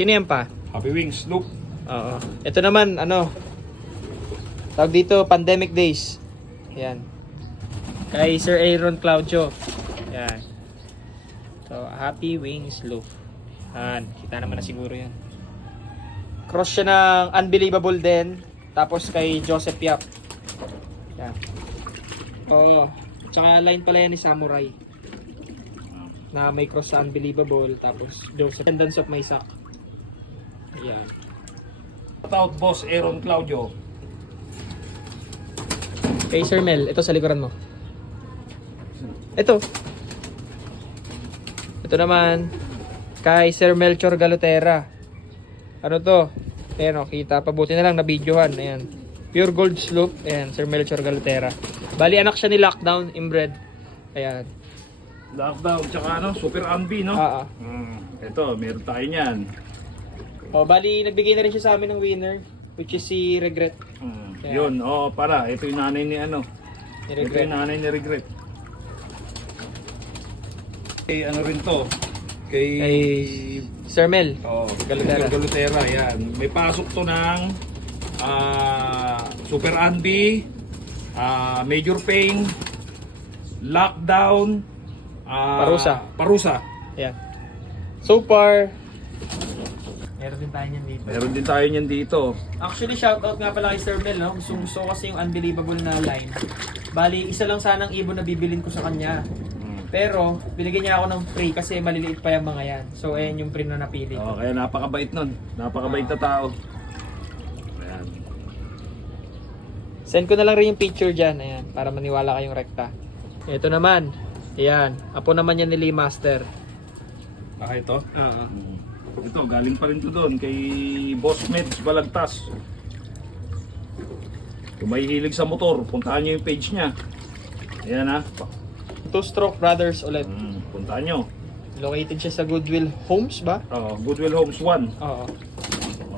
Sino yan pa? Happy Wings Loop. Oo. Ito naman, ano, tawag dito, Pandemic Days. Yan. Kay Sir Aaron Claudio. Yan. So, Happy Wings Loop. Yan. Kita naman na siguro yan. Cross siya ng Unbelievable din. Tapos kay Joseph Yap. Yan. Oo. Tsaka line pala yan ni Samurai. Na may cross sa Unbelievable. Tapos Joseph. Tendons of Maysak. Ayan. Shout out boss Aaron Claudio. Kay Sir Mel, ito sa likuran mo. Ito. Ito naman kay Sir Melchor Galutera. Ano to? Ayan o, kita. Pabuti na lang na videohan. Ayan. Pure Gold Sloop. Ayan, Sir Melchor Galutera. Bali, anak siya ni Lockdown, inbred. Ayan. Lockdown, tsaka ano, Super Ambi, no? Oo. Ito, meron tayo niyan. O, bali, nagbigay na rin siya sa amin ng winner, which is si Regret. Kaya- Yun, para. Ito yung nanay ni ano. Ni Ito Regret. yung nanay ni Regret. Kay ano rin to? Kay... Sir Mel. Galutera. Galutera, yan. May pasok to ng Super Andy, Major Pain, Lockdown, Parusa. Ayan. So far, meron din tayo niyan dito. Meron din tayo niyan dito. Actually, shoutout nga pala kay Sir Mel, no? Gusto ko kasi yung Unbelievable na line. Bali, isa lang sanang ibon na bibilin ko sa kanya. Pero, binigyan niya ako ng free kasi maliliit pa yung mga yan. So, ayan yung free na napili ko. Kaya napakabait nun. Napakabait na tao. Ayan. Send ko na lang rin yung picture dyan, ayan, para maniwala kayong rekta. Ito naman, ayan, apo naman yan ni Lee Master. Ito? Oo. Ito, galing pa rin to doon kay Boss Meds Balagtas. Kung may hilig sa motor, puntahan nyo yung page niya. Ayan ha. Two Stroke Brothers ulit. Puntahan nyo. Located siya sa Goodwill Homes ba? Goodwill Homes 1. Oo.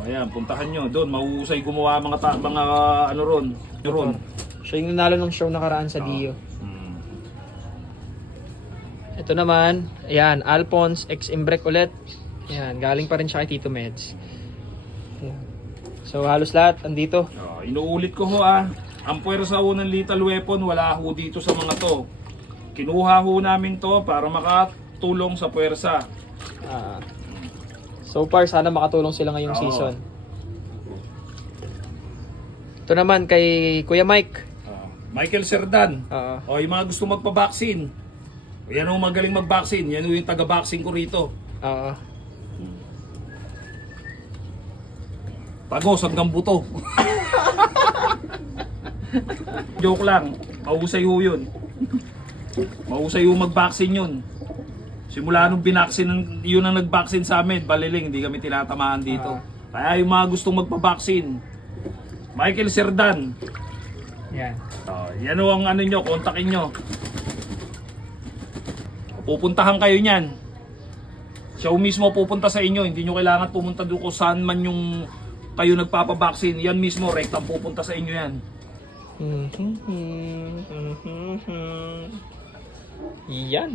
Ayan, puntahan nyo. Doon, mahuhusay gumawa mga ano ron. Siya yung nanalo ng show nakaraan sa Dio. Ito naman, ayan, Alphonse X Imbrek ulit. Ayan, galing pa rin siya kay Tito Meds. Ayan. So halos lahat andito. Inuulit ko ho ang puwersa ho ng lethal weapon, wala ho dito sa mga to. Kinuha ho namin to para makatulong sa puwersa. So far, sana makatulong sila ngayong season. Ito naman kay Kuya Mike. Michael Serdan. Oo. Yung mga gusto magpa-vaccine. Yan ho magaling mag-vaccine. Yan ho yung taga-vaccine ko rito. Oo. Tagos hanggang buto. Joke lang. Mahusay ho yun. Mahusay ho mag-vaccine yun. Simula nung binaksin, yun ang nag-vaccine sa amin. Baliling, hindi kami tinatamaan dito. Kaya yung mga gustong magpa-vaccine, Michael Serdan. Yan. Yan ho ang ano nyo, kontakin nyo. Pupuntahan kayo niyan. Siya mismo pupunta sa inyo. Hindi nyo kailangan pumunta doon kung saan man yung kayo nagpapabaksin. Yan mismo, rektang pupunta sa inyo yan. Yan.